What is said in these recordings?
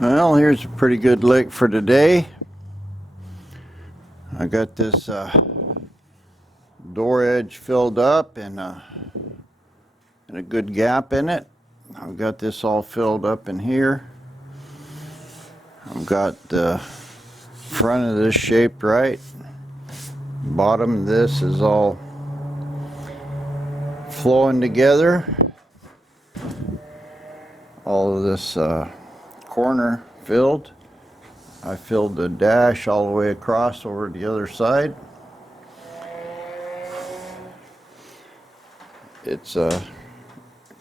Well, here's a pretty good lick for today. I got this door edge filled up and a good gap in it. I've got this all filled up in here. I've got the front of this shaped right. Bottom of this is all flowing together. All of this corner filled. I filled the dash all the way across over to the other side. It's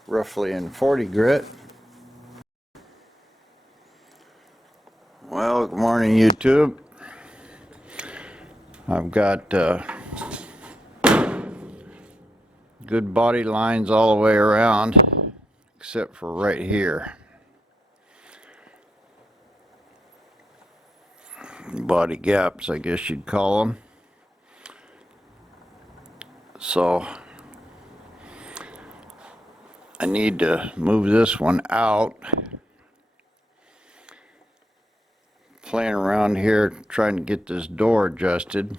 roughly in 40 grit. Well, good morning, YouTube. I've got good body lines all the way around, except for right here. Body gaps, I guess you'd call them. So I need to move this one out. Playing around here trying to get this door adjusted.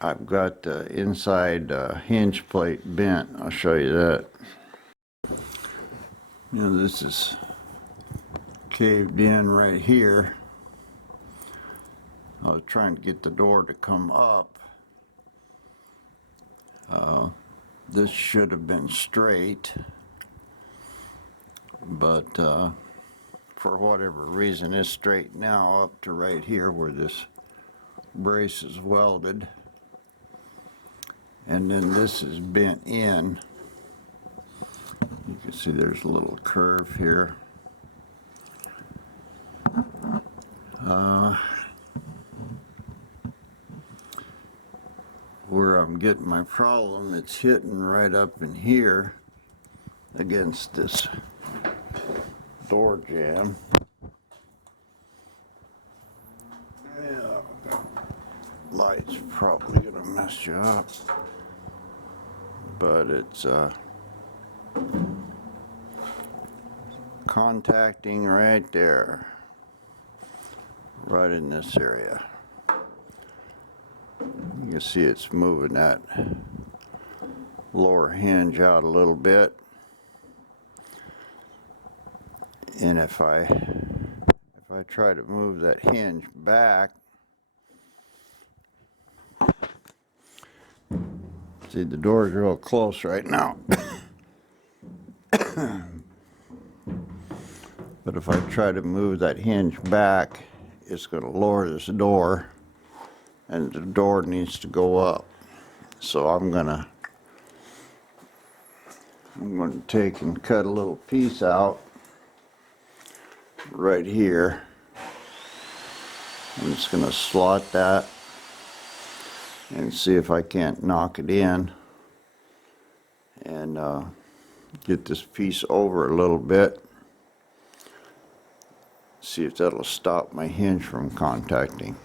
I've got the inside hinge plate bent. I'll show you that. You know, this is caved in right here. I was trying to get the door to come up. This should have been straight, but for whatever reason it's straight now up to right here where this brace is welded, and then this is bent in. You can see there's a little curve here. Where I'm getting my problem, it's hitting right up in here against this door jamb. Yeah, light's probably gonna mess you up, but it's contacting right there, right in this area. You can see it's moving that lower hinge out a little bit, and if I try to move that hinge back, see, the door's real close right now. But if I try to move that hinge back, it's going to lower this door, and the door needs to go up. So I'm going to take and cut a little piece out right here. I'm just going to slot that and see if I can't knock it in and get this piece over a little bit. See if that'll stop my hinge from contacting.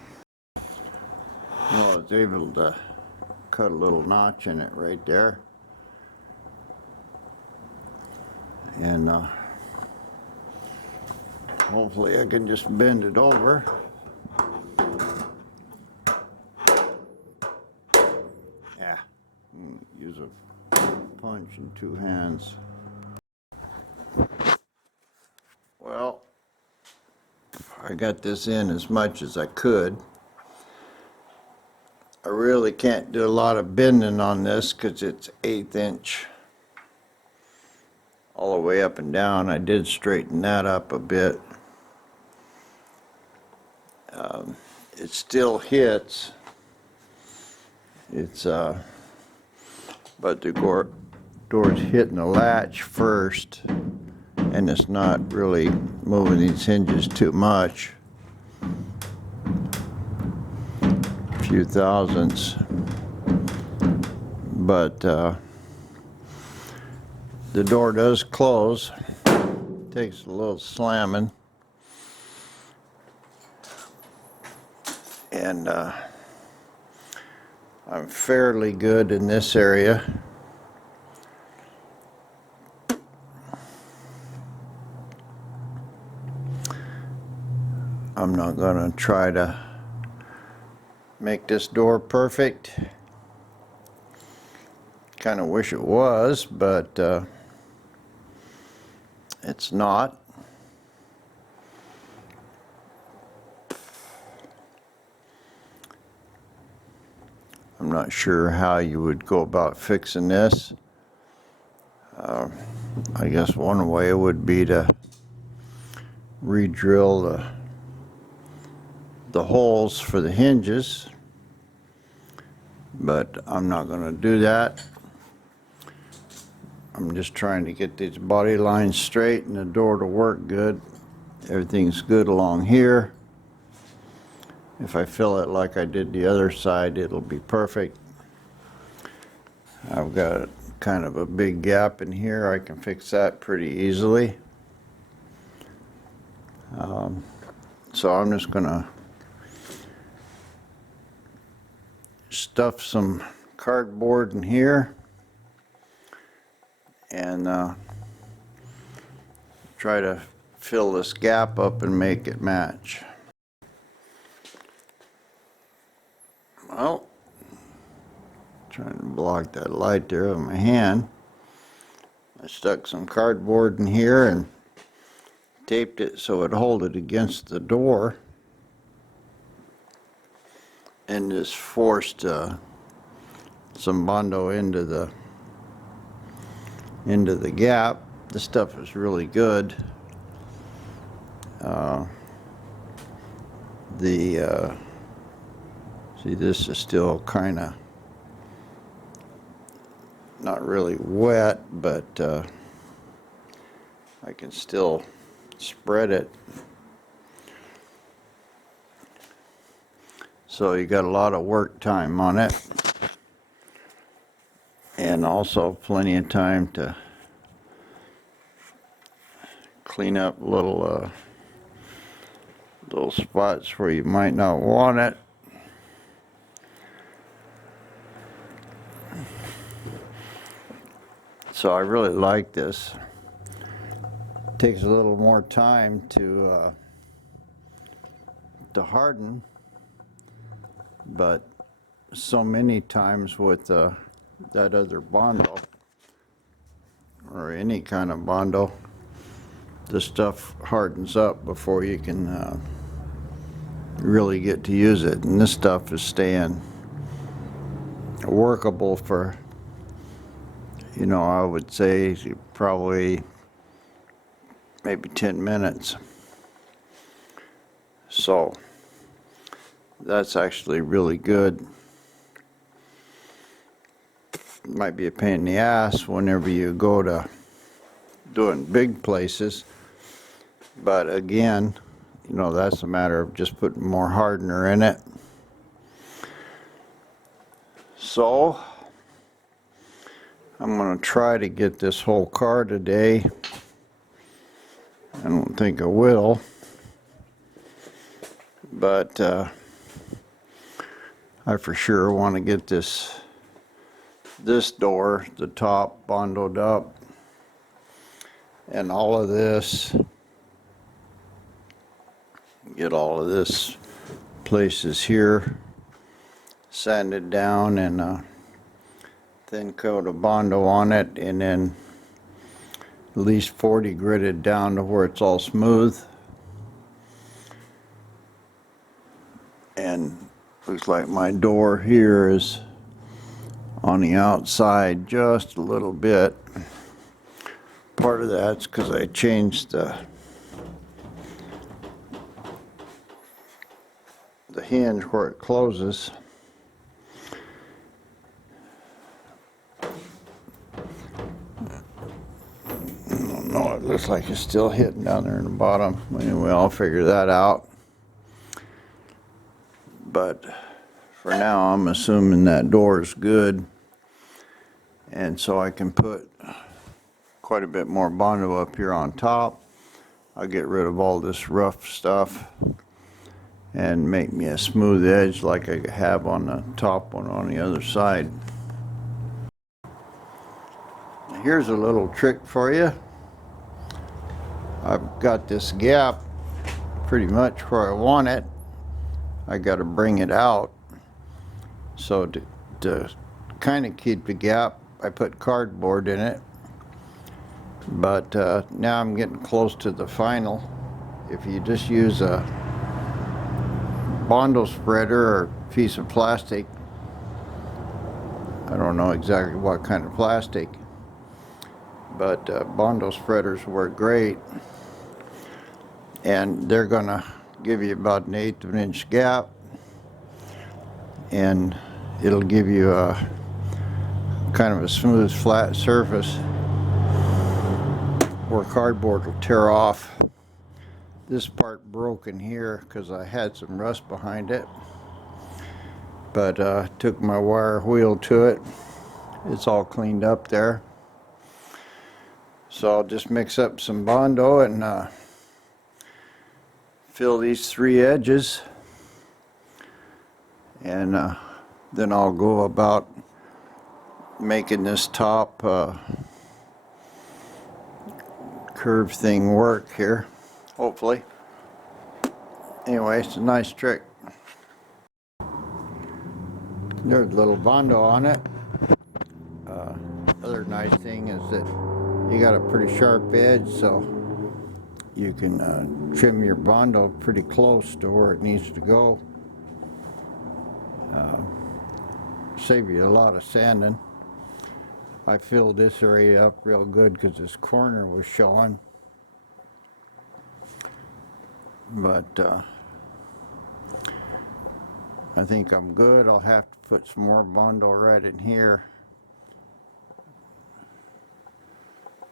Well, I was able to cut a little notch in it right there. And hopefully I can just bend it over. Yeah, use a punch in two hands. Well, I got this in as much as I could. I really can't do a lot of bending on this because it's 1/8 inch all the way up and down. I did straighten that up a bit. It still hits. It's but the door's hitting the latch first, and it's not really moving these hinges too much. A few thousandths, but the door does close. Takes a little slamming, and I'm fairly good in this area. I'm not gonna try to make this door perfect. Kind of wish it was, but it's not. I'm not sure how you would go about fixing this. I guess one way would be to re-drill the holes for the hinges, but I'm not going to do that. I'm just trying to get these body lines straight and the door to work good. Everything's good along here. If I fill it like I did the other side, it'll be perfect. I've got kind of a big gap in here. I can fix that pretty easily. So I'm just gonna stuff some cardboard in here and try to fill this gap up and make it match. Well, trying to block that light there with my hand. I stuck some cardboard in here and taped it so it'd hold it against the door, and just forced some Bondo into the gap. This stuff is really good. See, this is still kind of not really wet, but I can still spread it. So you got a lot of work time on it, and also plenty of time to clean up little spots where you might not want it. So I really like this. It takes a little more time to harden, but so many times with that other Bondo, or any kind of Bondo, this stuff hardens up before you can really get to use it. And this stuff is staying workable for, you know, I would say probably maybe 10 minutes. So that's actually really good. It might be a pain in the ass whenever you go to doing big places, but again, you know, that's a matter of just putting more hardener in it. So I'm going to try to get this whole car today. I don't think I will, but I for sure want to get this door, the top, Bondoed up, and all of this, get all of this places here sanded down, and thin coat of Bondo on it, and then at least 40 gritted down to where it's all smooth. And looks like my door here is on the outside just a little bit. Part of that's because I changed the hinge where it closes. No, it looks like it's still hitting down there in the bottom. Anyway, I'll figure that out. But for now, I'm assuming that door is good. And so I can put quite a bit more Bondo up here on top. I'll get rid of all this rough stuff and make me a smooth edge like I have on the top one on the other side. Here's a little trick for you. I've got this gap pretty much where I want it. I got to bring it out. So to kind of keep the gap, I put cardboard in it. But now I'm getting close to the final. If you just use a Bondo spreader or piece of plastic, I don't know exactly what kind of plastic, but Bondo spreaders work great, and they're gonna give you about an 1/8 of an inch gap, and it'll give you a kind of a smooth flat surface where cardboard will tear off. This part broke in here because I had some rust behind it, but took my wire wheel to it. It's all cleaned up there. So I'll just mix up some Bondo and fill these 3 edges, and then I'll go about making this top curve thing work here, hopefully. Anyway, it's a nice trick. There's a little Bondo on it. Other nice thing is that you got a pretty sharp edge, so you can trim your Bondo pretty close to where it needs to go. Save you a lot of sanding. I filled this area up real good because this corner was showing. But I think I'm good. I'll have to put some more Bondo right in here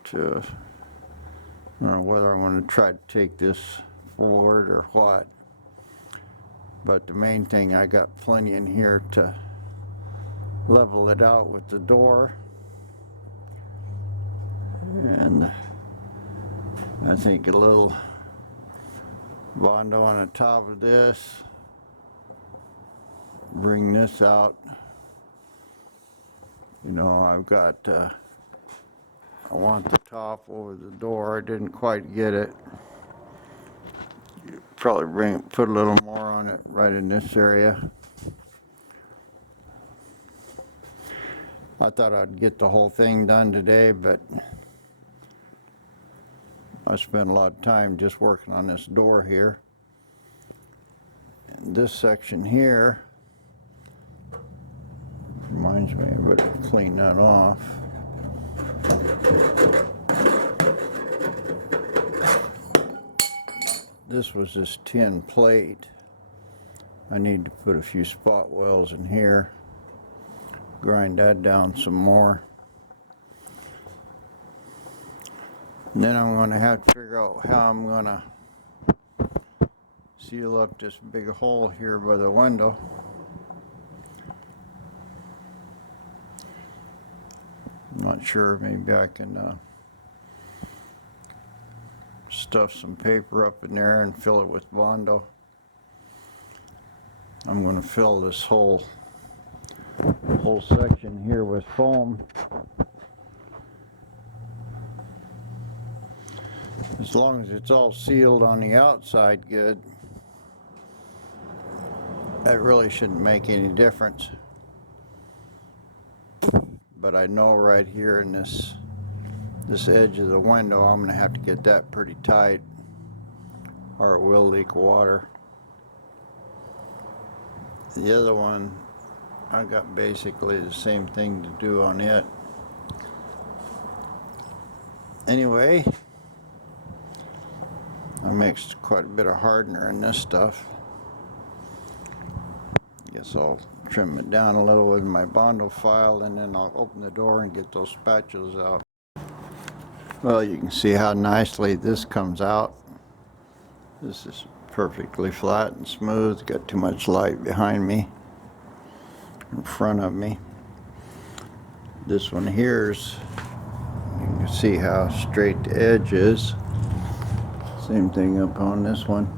to, I don't know whether I want to try to take this forward or what. But the main thing, I got plenty in here to level it out with the door. And I think a little Bondo on the top of this, bring this out. You know, I've got, I want the top over the door. I didn't quite get it. Probably put a little more on it right in this area. I thought I'd get the whole thing done today, but I spent a lot of time just working on this door here. And this section here reminds me, I better clean that off. This was this tin plate. I need to put a few spot welds in here, grind that down some more. And then I'm going to have to figure out how I'm going to seal up this big hole here by the window. I'm not sure, maybe I can stuff some paper up in there and fill it with Bondo. I'm going to fill this whole section here with foam. As long as it's all sealed on the outside good, that really shouldn't make any difference. But I know right here in this edge of the window, I'm going to have to get that pretty tight or it will leak water. The other one, I got basically the same thing to do on it. Anyway, I mixed quite a bit of hardener in this stuff. Guess I'll trim it down a little with my Bondo file, and then I'll open the door and get those spatulas out. Well, you can see how nicely this comes out. This is perfectly flat and smooth. Got too much light behind me, in front of me. This one here's, you can see how straight the edge is. Same thing up on this one.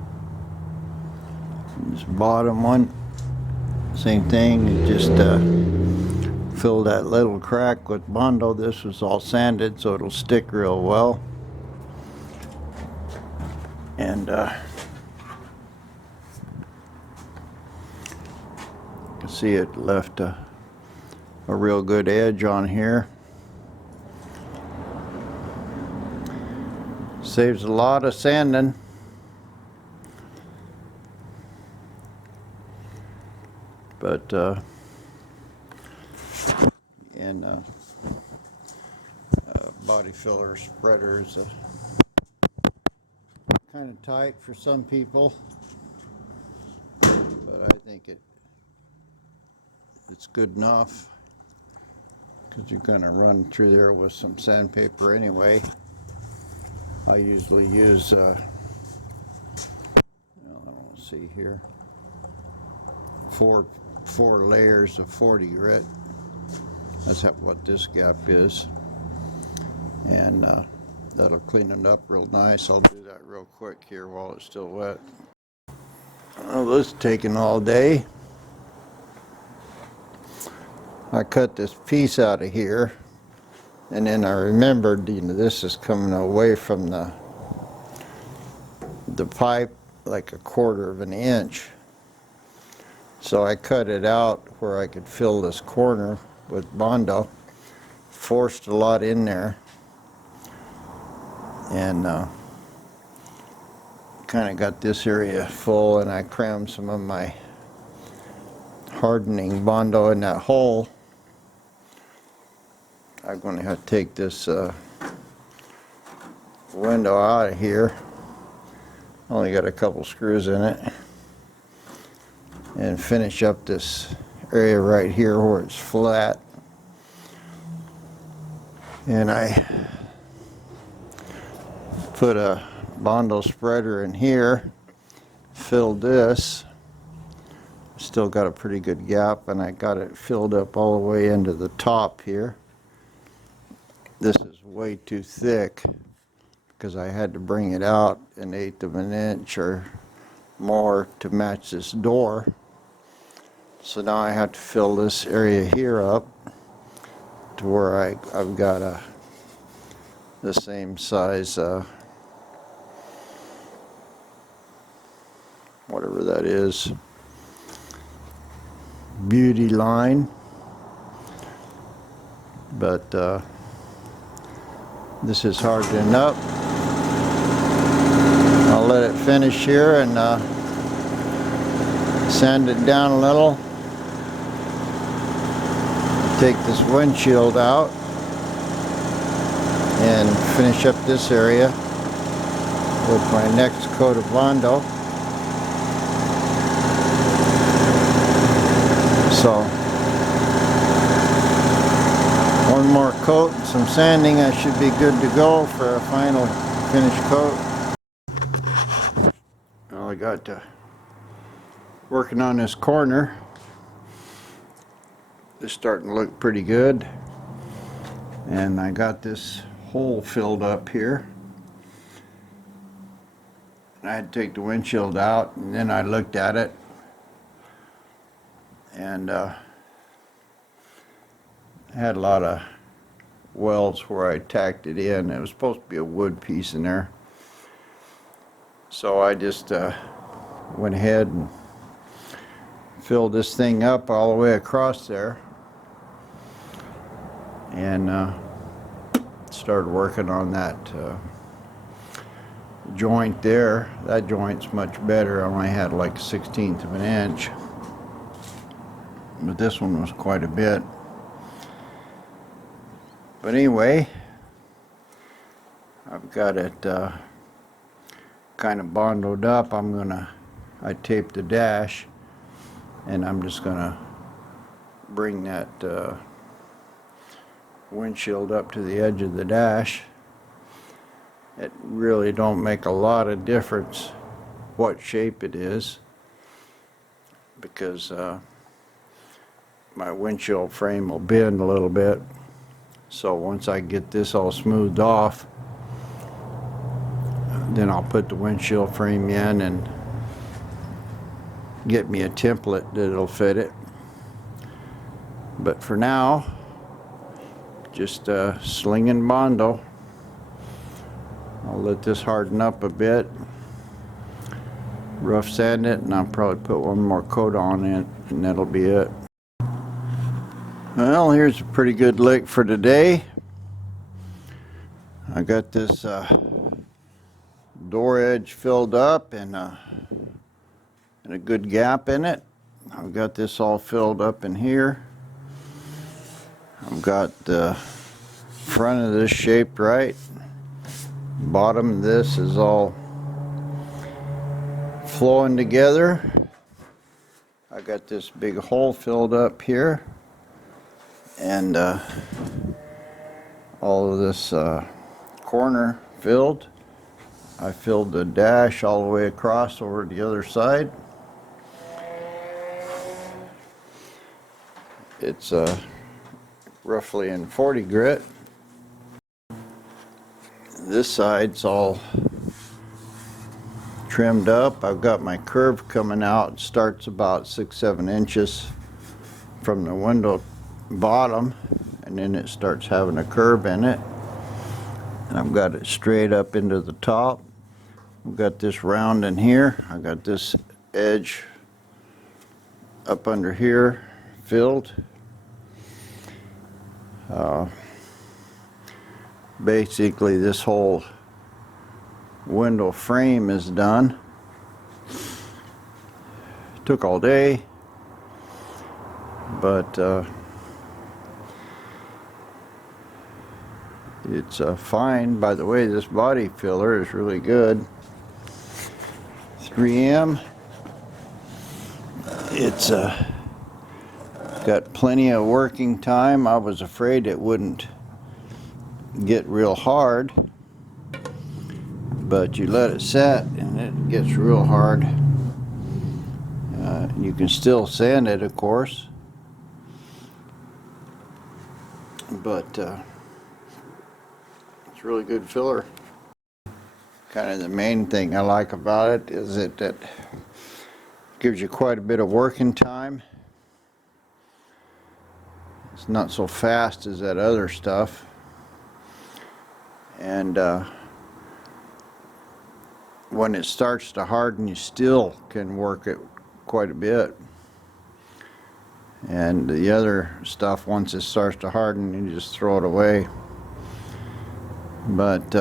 This bottom one, same thing. You just fill that little crack with Bondo. This was all sanded, so it'll stick real well. And See, it left a real good edge on here. Saves a lot of sanding. But body filler spreaders kind of tight for some people, but I think it's good enough, because you're going to run through there with some sandpaper anyway. I usually use I don't see here, four layers of 40 grit. That's what this gap is, and that'll clean it up real nice. I'll do that real quick here while it's still wet. Well, this is taking all day. I cut this piece out of here, and then I remembered, this is coming away from the pipe like 1/4 of an inch. So I cut it out where I could fill this corner with Bondo, forced a lot in there, and kind of got this area full, and I crammed some of my hardening Bondo in that hole. I'm going to have to take this window out of here. Only got a couple screws in it, and finish up this area right here where it's flat. And I put a Bondo spreader in here, filled this, still got a pretty good gap, and I got it filled up all the way into the top here. This is way too thick, because I had to bring it out 1/8 of an inch or more to match this door. So now I have to fill this area here up to where I've got the same size whatever that is, beauty line. But this is hardening up. I'll let it finish here and sand it down a little. Take this windshield out and finish up this area with my next coat of Bondo. So one more coat and some sanding, I should be good to go for a final finished coat. Well, I got working on this corner. It's starting to look pretty good, and I got this hole filled up here. And I had to take the windshield out, and then I looked at it, and had a lot of welds where I tacked it in. It was supposed to be a wood piece in there, so I just went ahead and filled this thing up all the way across there, and started working on that joint there. That joint's much better. I only had like 1/16 of an inch, but this one was quite a bit. But anyway, I've got it kind of bondoed up. I taped the dash, and I'm just gonna bring that windshield up to the edge of the dash. It really don't make a lot of difference what shape it is, because my windshield frame will bend a little bit. So once I get this all smoothed off, then I'll put the windshield frame in and get me a template that'll fit it. But for now, just slinging Bondo. I'll let this harden up a bit, rough sand it, and I'll probably put one more coat on it, and that'll be it. Well, here's a pretty good lick for today. I got this door edge filled up and a good gap in it. I've got this all filled up in here. I've got the front of this shaped right. Bottom of this is all flowing together. I got this big hole filled up here, and all of this corner filled. I filled the dash all the way across over the other side. It's roughly in 40 grit. This side's all trimmed up. I've got my curve coming out. It starts about 6-7 inches from the window bottom, and then it starts having a curve in it. And I've got it straight up into the top. I've got this round in here. I got this edge up under here filled. Basically this whole window frame is done. Took all day, but it's fine. By the way, this body filler is really good. 3M. It's got plenty of working time. I was afraid it wouldn't get real hard, but you let it set and it gets real hard. You can still sand it, of course, but it's really good filler. Kind of the main thing I like about it is that it gives you quite a bit of working time. It's not so fast as that other stuff, and when it starts to harden, you still can work it quite a bit. And the other stuff, once it starts to harden, you just throw it away. But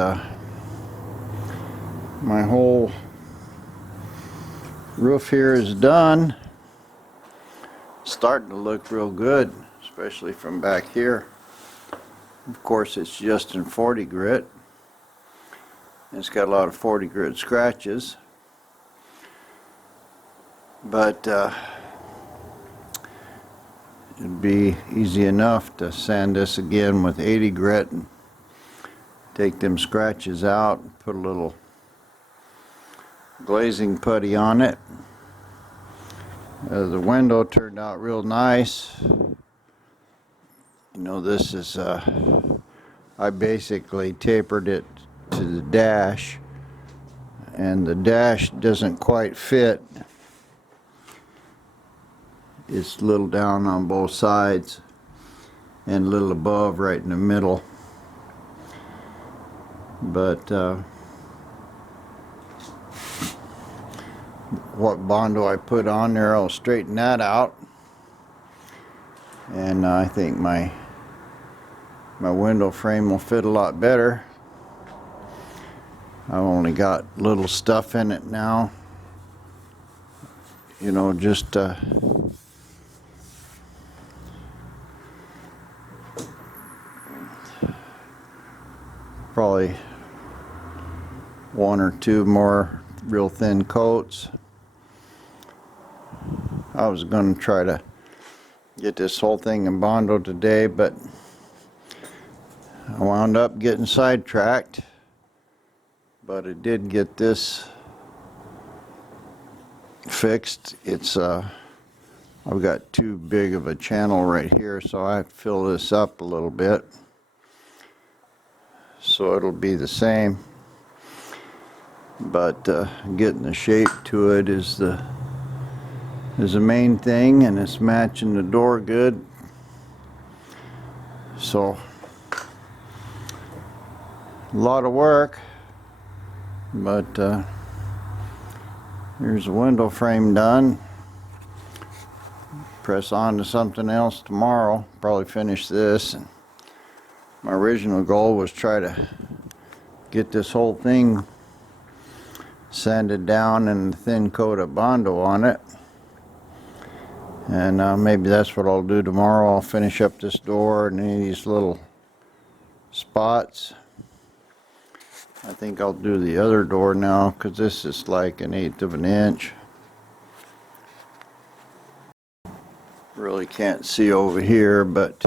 my whole roof here is done. It's starting to look real good, especially from back here. Of course, it's just in 40 grit. It's got a lot of 40 grit scratches, but it'd be easy enough to sand this again with 80 grit and take them scratches out, put a little glazing putty on it. The window turned out real nice. You know, this is I basically tapered it to the dash, and the dash doesn't quite fit. It's a little down on both sides and a little above right in the middle, but what Bondo I put on there, I'll straighten that out, and I think my window frame will fit a lot better. I've only got little stuff in it now, you know, just probably 1 or 2 more real thin coats. I was going to try to get this whole thing in Bondo today, but I wound up getting sidetracked. But I did get this fixed. It's I've got too big of a channel right here, so I have to fill this up a little bit so it'll be the same, but getting the shape to it is the main thing, and it's matching the door good. So a lot of work. But here's the window frame done. press on to something else tomorrow. Probably finish this. And my original goal was try to get this whole thing sanded down and a thin coat of Bondo on it. And maybe that's what I'll do tomorrow. I'll finish up this door and any of these little spots. I think I'll do the other door now because this is like 1/8 of an inch. Really can't see over here, but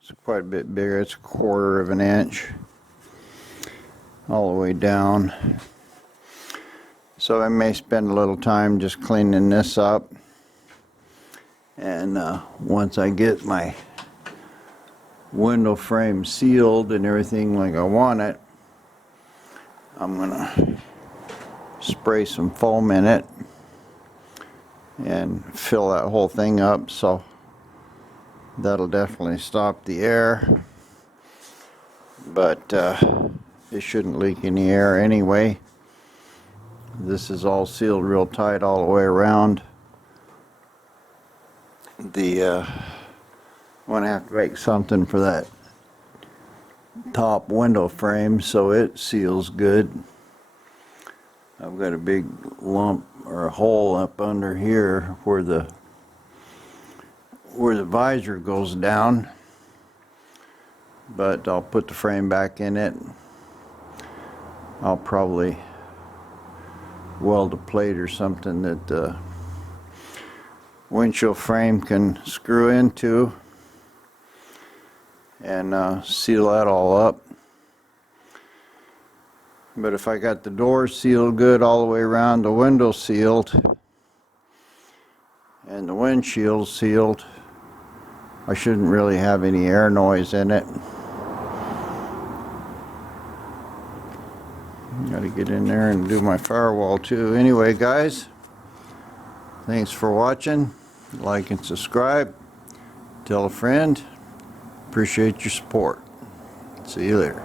it's quite a bit bigger. It's 1/4 of an inch all the way down. So I may spend a little time just cleaning this up. And once I get my window frame sealed and everything like I want it, I'm gonna spray some foam in it and fill that whole thing up, so that'll definitely stop the air, but it shouldn't leak any air anyway. This is all sealed real tight all the way around. I'm gonna have to make something for that top window frame so it seals good. I've got a big lump or a hole up under here where the visor goes down, but I'll put the frame back in it. I'll probably weld a plate or something that the windshield frame can screw into and seal that all up. But if I got the door sealed good all the way around, the window sealed, and the windshield sealed, I shouldn't really have any air noise in it. Gotta get in there and do my firewall too. Anyway, guys, thanks for watching. Like and subscribe. Tell a friend. Appreciate your support. See you later.